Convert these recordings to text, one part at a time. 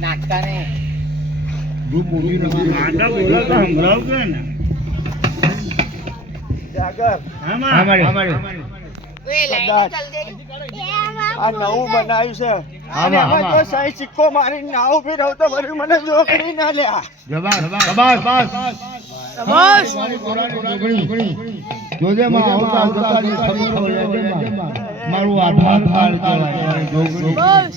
નાખતા ને આડા બોલો તો સંભળાવ કે ને જાગર આ નવું બનાવ્યું છે અને એમાં જો સહી સિક્કો મારીને ના ઉભી રહું તો વળી મને જોકડી ના લ્યા જોજે માં આવતા જતાની ખબર લેજે મારું આધાર કાર્ડ કહેવાય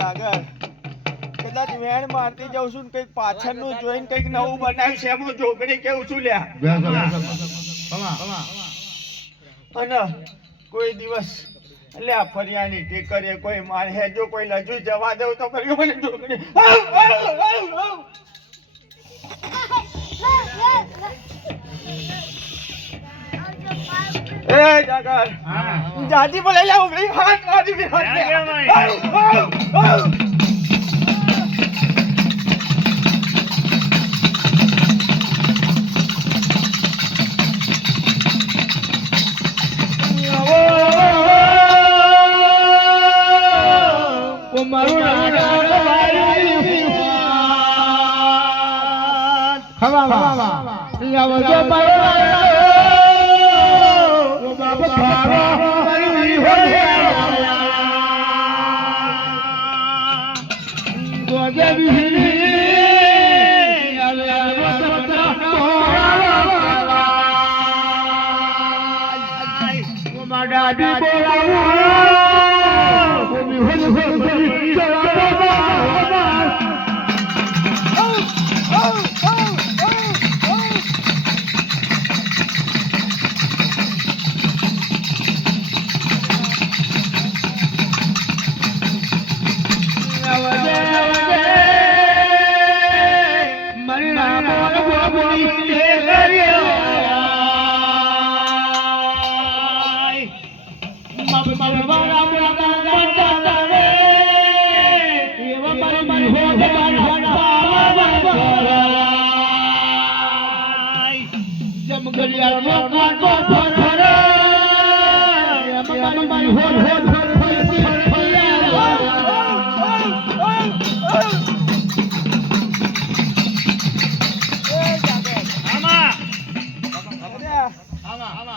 જાગર કદાચ વેણ મારતી જાઉં છું ને કંઈક પાછળનું જોઈને કંઈક નવું બનાવ્યું છે એમાં જોકડી કેવું છું લ્યા અને કોઈ દિવસ લ્યા ફરિયાની ટેકરે કોઈ મારે હેજો કોઈ લજુ જવા દઉં તો ફરી મને જોકડી એ જાગર જાજી બોલે લે ઉભી હાથ મારી બી હાથ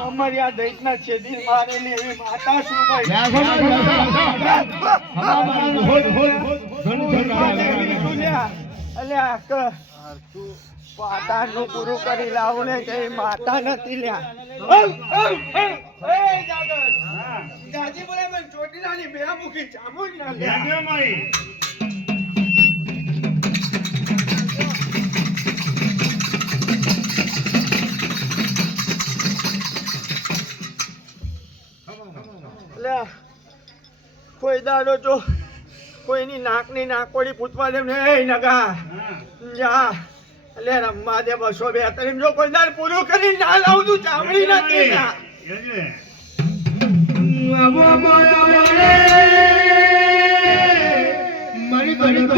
અમારી આ દૈતના છેદી મારેલી એવી માતા શું ભાઈ અલ્યા પાતાનું પૂરું કરી લાવો ને કે માતા નથી લ્યા જાજી બોલે મને ચોટીલાની બે મૂકી ચામું ના લ્યા કોઈ દાડો જો કોઈની નાકની નાકોડી પૂછવા દે ને એ નગા જા એટલે રમવા દે 200 જો કોઈ દાડ પૂરું કરી ના લાવું તું ચામડી નથી મારી બડી તો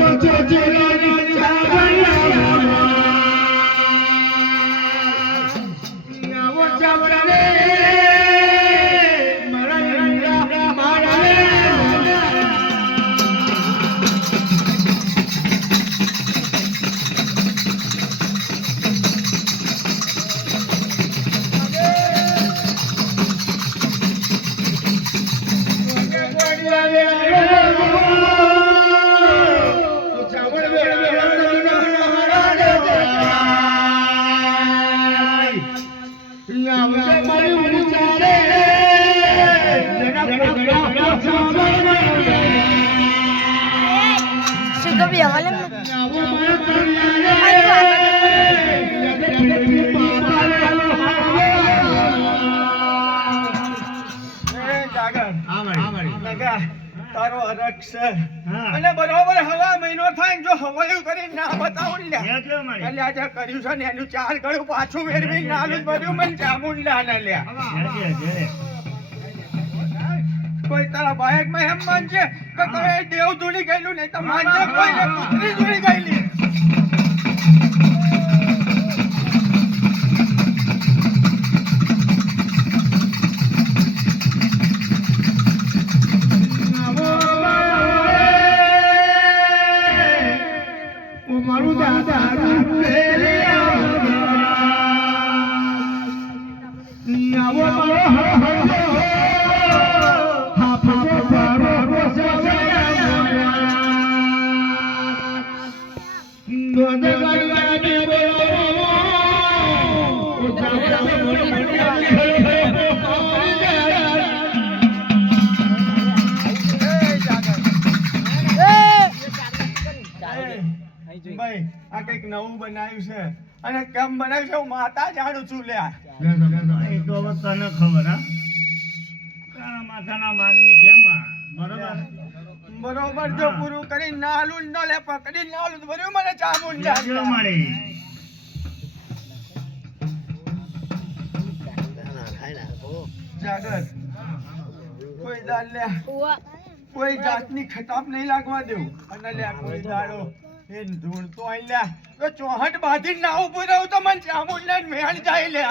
તારો અરક્ષ અને બરોબર હવા મહિનો થાય જો હવાયું કરી ના બતાવું ને એટલે આજે કર્યું છે ને એનું 4 ગણું પાછું વેરવી નાલું ભર્યું મને ચામુંડા ના લ્યા કોઈ તારા બાયક માં એમ માનશે કે તમે દેવ ધૂળી ગયેલું નહીં તો માનજે કોઈને પુત્રી ધૂળી ગયેલી ભાઈ આ કઈક નવું બનાવ્યું છે અને કેમ બનાવ્યું છે હું માતા જાણું છું લ્યા એ તો હવે તને ખબર હા તારા માથાના માનવી છે માં બરોબર બરોબર જો પૂરું કરી ના હાલું ન લે પકડી ના હાલું તો બરોબર મને ચામુંડ જો મળે જાગર કોઈ દાલ લે કોઈ જાતની ખટાપ નહીં લાગવા દેવું અને લે કોઈ દાડો એ ધૂણ તો અહીં લે તો ચોહટ બાંધી ના ઉભું રહું તો મને ચામુંડ લઈને મેળ જાય લે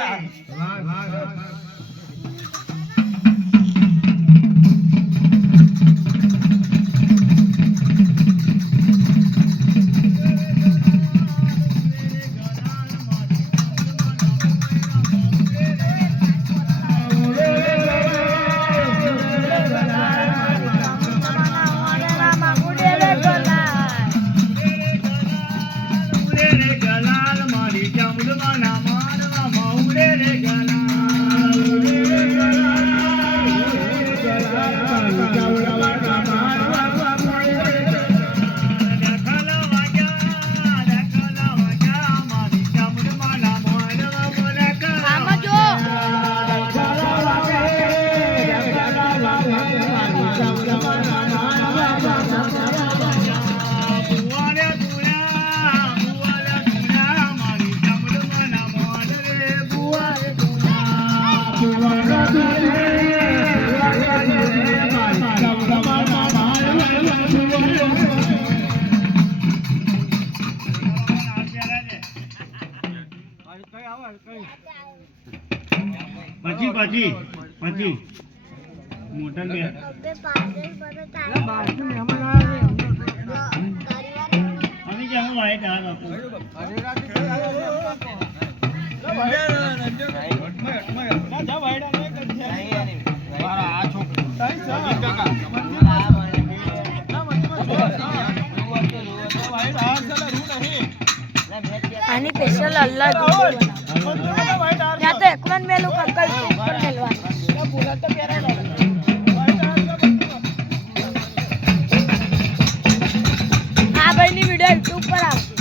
પછી મોટર બે અમે જે હું વાઈટ હાલ આપું આની સ્પેશિયલ અલગ ત્યાં તો એકમન મેલું કંકલ ઉપર મેલવાનું આ ભાઈની વિડીયો યુટ્યુબ પર આવશે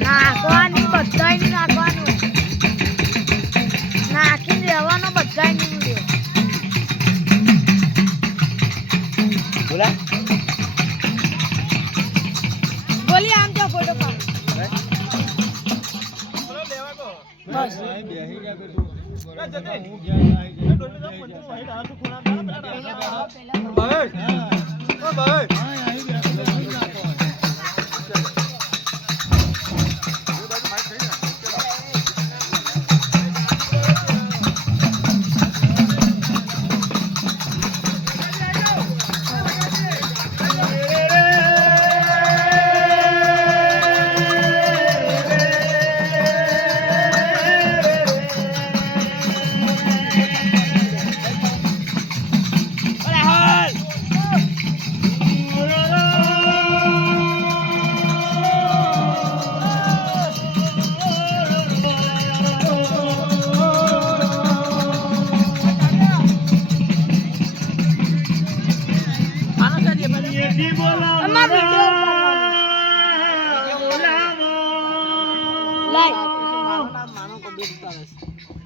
નાખવાની બધાયની નાખવાનું નાખીને રહેવાનો બધાયની વિડીયો બોલી આમ તો ફોટો પાડ બસ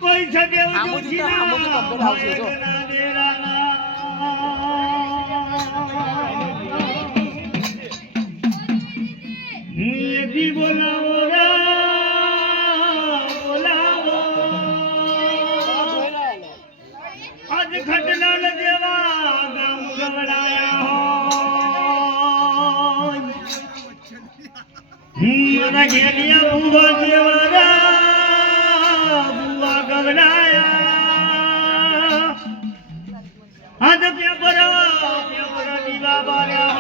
કોઈ જગે બોલાવો આજ ખટલાલ જેવા ગામ ગવડાયા ઘેરિયા ઉભા દેવરા બુવા ગવડાયા આજ પેપર દીવા બાર્યા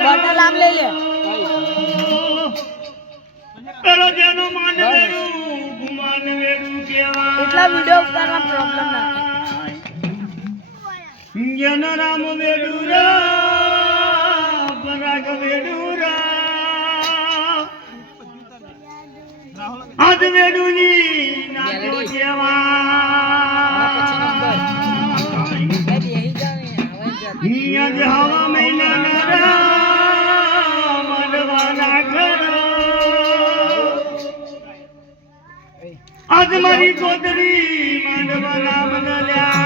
બોટલ આમ લઈ લે પેલો જેનો માન વેરું ગુમાન વેરું કેવા એટલા વિડીયો ઉતારવા પ્રોબ્લેમ ના થાય. જન રામ વેડુરા પરાગ વેડુરા આજ વેડુની નાનો જેવા હવા મહિના મડવાના ઘર આજ મારી કોતરી માંડવા નામ ન લ્યા